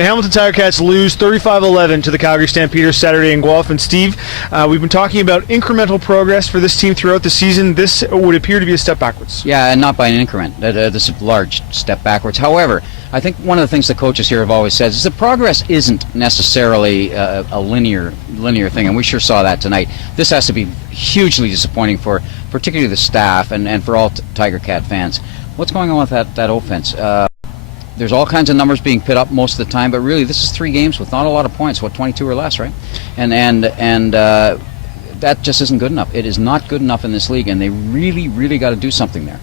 The Hamilton Ticats lose 35-11 to the Calgary Stampeders Saturday in Guelph. And Steve, we've been talking about incremental progress for this team throughout the season. This would appear to be a step backwards. Yeah, and not by an increment. This is a large step backwards. However, I think one of the things the coaches here have always said is that progress isn't necessarily a linear thing, and we sure saw that tonight. This has to be hugely disappointing for particularly the staff and for all Tiger Cat fans. What's going on with that offense? There's all kinds of numbers being put up most of the time, but really this is 3 games with not a lot of points, 22 or less, right? And that just isn't good enough. It is not good enough in this league, and they really got to do something there.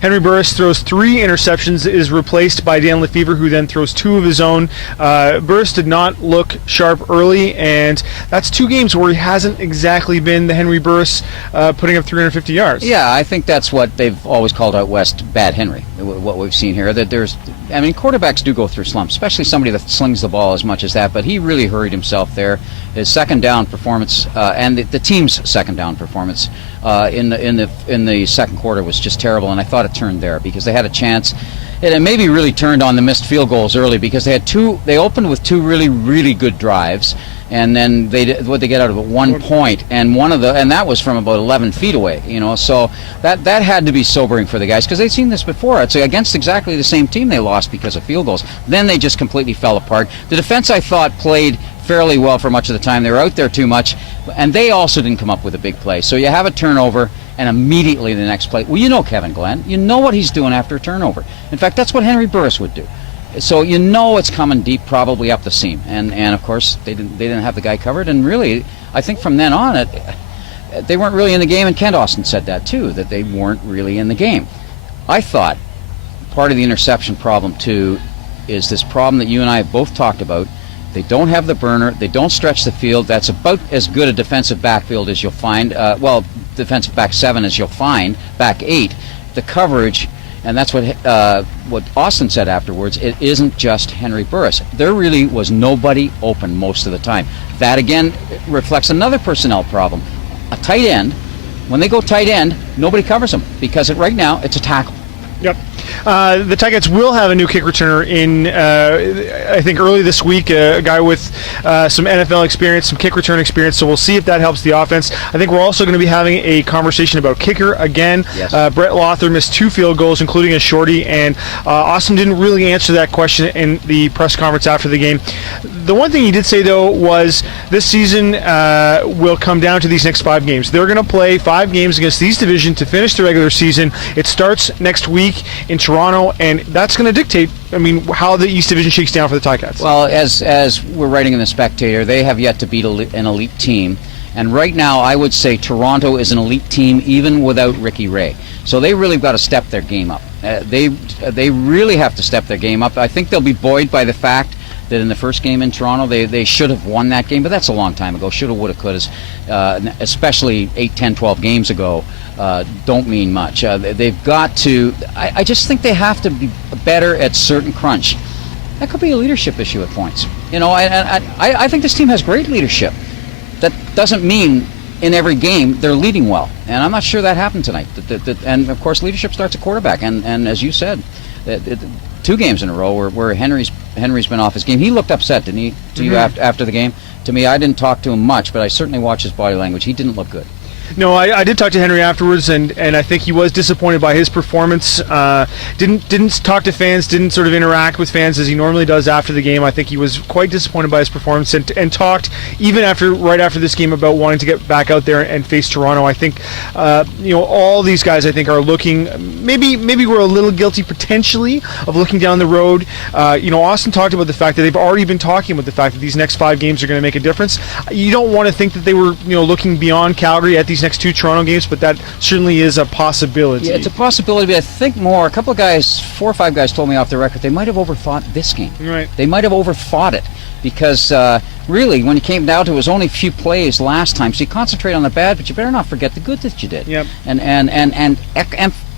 Henry Burris throws 3 interceptions, is replaced by Dan Lefevre, who then throws 2 of his own. Burris did not look sharp early, and that's 2 games where he hasn't exactly been the Henry Burris putting up 350 yards. Yeah, I think that's what they've always called out west, bad Henry, what we've seen here. That quarterbacks do go through slumps, especially somebody that slings the ball as much as that, but he really hurried himself there. His second down performance and the team's second down performance in the second quarter was just terrible, and I thought it turned there because they had a chance. It maybe really turned on the missed field goals early because they opened with 2 really good drives, and then they get out of it 1 point, and that was from about 11 feet away, so that had to be sobering for the guys because they'd seen this before. It's against exactly the same team they lost because of field goals. Then they just completely fell apart. The defense, I thought, played fairly well for much of the time. They were out there too much, and they also didn't come up with a big play. So you have a turnover, and immediately the next play. Well, Kevin Glenn. You know what he's doing after a turnover. In fact, that's what Henry Burris would do. So it's coming deep, probably up the seam, and of course they didn't have the guy covered. And really, I think from then on, they weren't really in the game. And Kent Austin said that too, that they weren't really in the game. I thought part of the interception problem too is this problem that you and I have both talked about. They don't have the burner. They don't stretch the field. That's about as good a defensive backfield as you'll find. Defensive back 7 as you'll find. Back 8, the coverage, and that's what Austin said afterwards. It isn't just Henry Burris. There really was nobody open most of the time. That again reflects another personnel problem. A tight end, when they go tight end, nobody covers them because right now it's a tackle. Yep. The Ticats will have a new kick returner in, I think, early this week, a guy with some NFL experience, some kick return experience, so we'll see if that helps the offense. I think we're also going to be having a conversation about kicker again. Yes. Brett Lothar missed 2 field goals, including a shorty, and Austin didn't really answer that question in the press conference after the game. The one thing he did say, though, was this season will come down to these next 5 games. They're going to play 5 games against the East Division to finish the regular season. It starts next week in Toronto, and that's going to dictate, how the East Division shakes down for the Ticats. Well, as we're writing in the Spectator, they have yet to beat an elite team, and right now I would say Toronto is an elite team even without Ricky Ray. So they really got to step their game up. They really have to step their game up. I think they'll be buoyed by the fact that in the first game in Toronto, they should have won that game, but that's a long time ago. Shoulda, woulda, coulda, especially 8, 10, 12 games ago, don't mean much. They've got to, I just think they have to be better at certain crunch. That could be a leadership issue at points. I think this team has great leadership. That doesn't mean in every game they're leading well, and I'm not sure that happened tonight. And of course, leadership starts at quarterback, and as you said, 2 games in a row where Henry's been off his game. He looked upset, didn't he, to you after the game? To me, I didn't talk to him much, but I certainly watched his body language. He didn't look good. No, I did talk to Henry afterwards, and I think he was disappointed by his performance. Didn't talk to fans, didn't sort of interact with fans as he normally does after the game. I think he was quite disappointed by his performance, and talked even right after this game about wanting to get back out there and face Toronto. I think all these guys, I think, are looking. Maybe we're a little guilty potentially of looking down the road. Austin talked about the fact that they've already been talking about the fact that these next 5 games are going to make a difference. You don't want to think that they were looking beyond Calgary at these next 2 Toronto games, but that certainly is a possibility. Yeah, it's a possibility, but I think more. A couple of guys, 4 or 5 guys told me off the record they might have overthought this game. Right. They might have overthought it because really, when it came down to it, was only a few plays last time. So you concentrate on the bad, but you better not forget the good that you did. Yep. And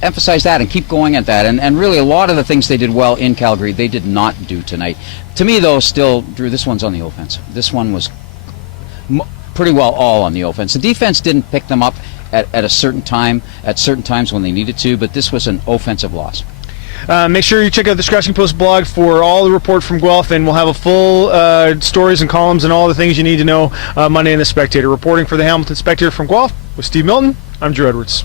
emphasize that and keep going at that. And really, a lot of the things they did well in Calgary, they did not do tonight. To me, though, still, Drew, this one's on the offense. This one was pretty well all on the offense. The defense didn't pick them up at a certain time, at certain times when they needed to, but this was an offensive loss. Make sure you check out the Scratching Post blog for all the report from Guelph, and we'll have a full stories and columns and all the things you need to know Monday in the Spectator. Reporting for the Hamilton Spectator from Guelph with Steve Milton, I'm Drew Edwards.